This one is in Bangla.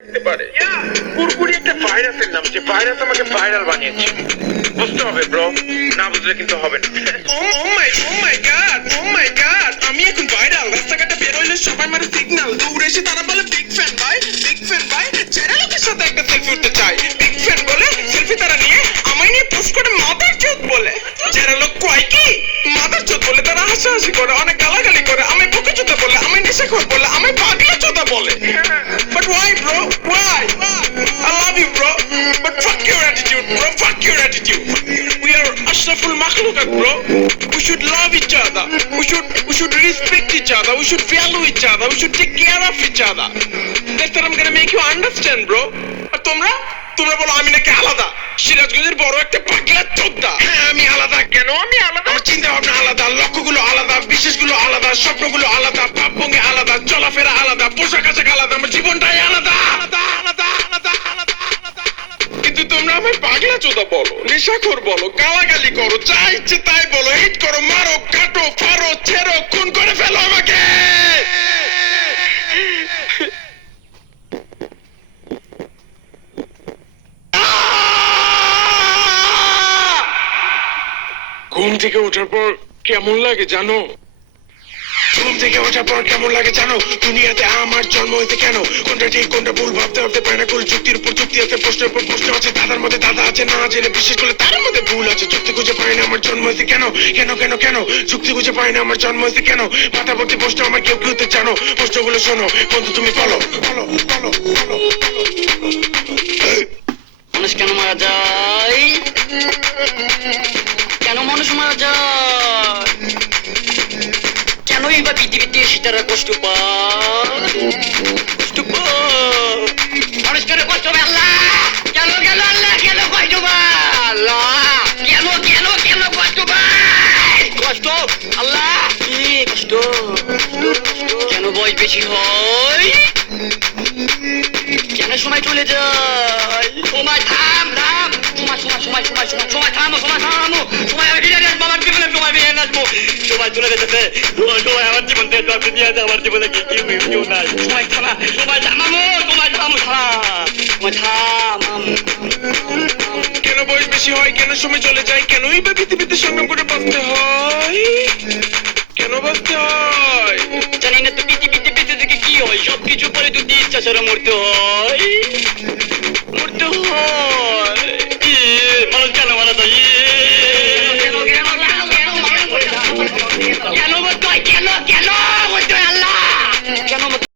করতে পারে। কুরকুরি একটা ভাইরাসের নাম, যে ভাইরাস আমাকে ভাইরাল বানিয়েছে। বুঝতে হবে ব্রো, না বুঝলে কিন্তু হবে না। ও মাই গড, আমি এখন ভাইরাল। রাস্তাঘাটে বের হইলে সবাই মারে সিগন্যাল, দৌড়ে এসে তারা বলে বিগ ফ্যান ভাই, যারা লোকের সাথে একটা সেলফি উঠতে চায়, বিগ ফ্যান বলে সেলফি তারা নিয়ে আমায় নিয়ে পোস্ট করে মাদার চোদ বলে। যারা লোক কয় কি মাদার চোদ বলে, তারা হাসাহাসি করে, অনেক গালাগালি করে, আমি বুকে চোদা বলে, আমি নেশাখোর বলে, আমি পাগলা চোদা বলে। But why bro? Why? I love you bro, but fuck your attitude bro, fuck your attitude. We are ashraful makhluqat bro. We should love each other. We should respect each other. We should value each other. We should take care of each other. That's what I'm gonna make you understand bro. আর তোমরা বলো আমি নাকি আলাদা, সিরাজগঞ্জের বড় একটা পাগলা চোদা। হ্যাঁ আমি আলাদা। কেন আমি আলাদা? আমার চিন্তা ভাবনা আলাদা, লক্ষ্যগুলো আলাদা, বিশ্বাসগুলো আলাদা, স্বপ্নগুলো আলাদা, ভাবভঙ্গি আলাদা, চলাফেরা আলাদা, পোশাক আশাক আলাদা, আমার জীবনটাই আলাদা। কিন্তু তোমরা আমায় পাগলা চোদা বলো, নেশাখোর বলো, গালাগালি করো, যা ইচ্ছে তাই বলো, হিট করো, মারো, কাটো, ফারো, ছেড়ো, খুন করে ফেলো আমাকে। ঘুম থেকে ওঠার পর কেমন লাগে জানো? দুনিয়াতে আমার জন্ম হইতে কেন? কোনটা ঠিক কোনটা ভুল ভাবতে ভাবতে পারে না কুল। যুক্তির উপর যুক্তি আছে, প্রশ্নের উপর প্রশ্ন আছে, দাদার মধ্যে দাদা আছে, না জেনে বিশ্বাস করলে তার মধ্যে ভুল আছে। যুক্তি খুঁজে পাই না আমার জন্ম হইতে কেন, কেন যুক্তি খুঁজে পাই না আমার জন্ম হইতে কেন। মাথা ভর্তি প্রশ্ন, আমার কেউ কেউ তো জানো, প্রশ্নগুলো শোনো বন্ধু, তুমি বলো। মানুষ কেন মারা যায়? কেন মানুষ মারা যায়? কেনই বা পৃথিবীতে সীতারা কষ্ট পায়? মানুষ কেন কষ্ট পায়? আল্লাহ কেন আল্লাহ কেন কষ্ট পায়? আল্লাহ কেন কষ্ট পায়? কষ্ট আল্লাহ কি কষ্ট? কেন বয়স বেশি হয়? কেন সময় চলে যায়? সময় থামো, সময় আমি ফিরে আসবো, আমার জীবনে সময় ফিরে আসবো। সময় চলে যেতেছে, সময় আমার জীবন থেকে জলদি নিয়ে আছে, আমার জীবনে কেউ নাই। সময় থামামো, কেন বয়স বেশি হয়, কেন সময় চলে যায়, কেনই বা পৃথিবীতে সংগ্রাম করে বাঁচতে হয়? কেন বাঁচতে হয় জানি না তো পৃথিবীতে বেঁচে থেকে কি হয়, সবকিছু পরে যদি ইচ্ছা ছাড়া মরতে হয়।